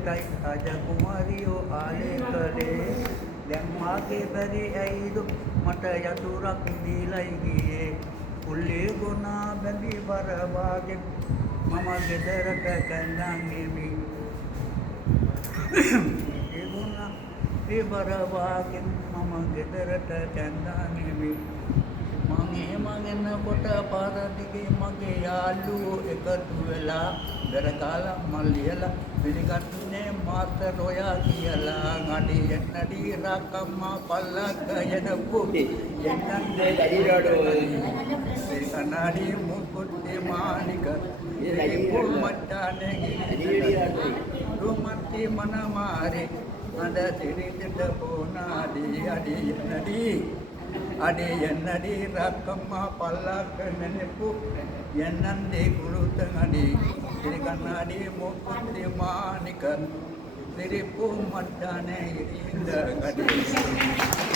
යටයි රජකුමාරියෝ ආලේ කළේ දැන් මාගේ බැරි ඇයිද මට යතුරක් දීලයි ගියේ කුල්ලේ ගොනා බැඳි බර වාගේ මම ගෙදරට කැඳන් ගෙමි ඒ ගොනා ඒ බර වාගේ මම ගෙදරට කැඳන් ගෙමි මගේ මගෙන කොට පාර දිගේ මගේ යාළුවෝ එකතු වෙලා බර කාලා මල් ලියලා පිළිගන්නේ මාත රොයා කියලා නඩි නඩි රකම්මා පල්ලක යන පුටි යන්නන්නේ දරිරඩෝ කනාඩි මුකුට්ටි මානික ඉරි මට්ටානේ රුමන්ති මනමාරේ අඳ තිරිට පොනාඩි අඩි නඩි අඩේ යන්නඩි රක්කම්මා පල්ලක නෙනෙපු යන්නන්දේ කුළුතං අඩේ කන්නාඩි මොකුත්ති මානික තිරිපු මට්ටානේ ඉරින්ද ගඩේ